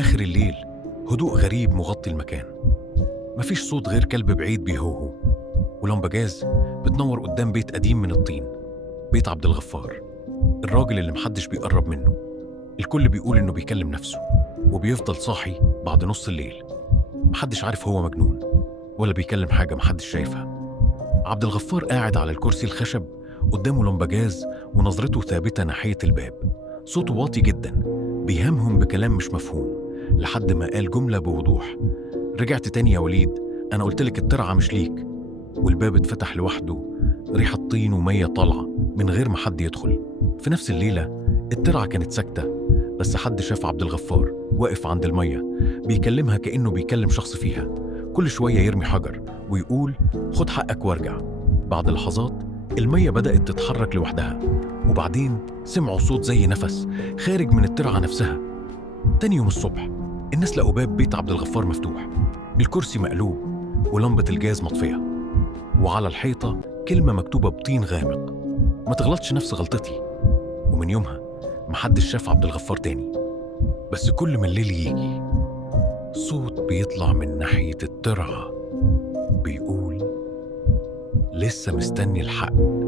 آخر الليل هدوء غريب مغطي المكان. مفيش صوت غير كلب بعيد بيهوهو، ولمبة جاز بتنور قدام بيت قديم من الطين، بيت عبد الغفار، الراجل اللي محدش بيقرب منه. الكل بيقول إنه بيكلم نفسه وبيفضل صاحي بعد نص الليل. محدش عارف هو مجنون ولا بيكلم حاجة محدش شايفها. عبد الغفار قاعد على الكرسي الخشب قدامه لمبة جاز ونظرته ثابتة ناحية الباب. صوته واطي جدا بيهمهم بكلام مش مفهوم، لحد ما قال جملة بوضوح: رجعت تاني يا وليد، أنا قلتلك الترعة مش ليك. والباب اتفتح لوحده، ريحة طين ومية طالعة من غير ما حد يدخل. في نفس الليلة الترعة كانت ساكتة، بس حد شاف عبد الغفار واقف عند المية بيكلمها كأنه بيكلم شخص فيها. كل شوية يرمي حجر ويقول: خد حقك وارجع. بعد لحظات المية بدأت تتحرك لوحدها، وبعدين سمعوا صوت زي نفس خارج من الترعة نفسها. تاني يوم الصبح الناس لقوا باب بيت عبد الغفار مفتوح، الكرسي مقلوب ولمبة الجاز مطفية، وعلى الحيطة كلمة مكتوبة بطين غامق: ما تغلطش نفس غلطتي. ومن يومها محدش شاف عبد الغفار تاني. بس كل ما الليل يجي صوت بيطلع من ناحية الترعة بيقول: لسه مستني الحق.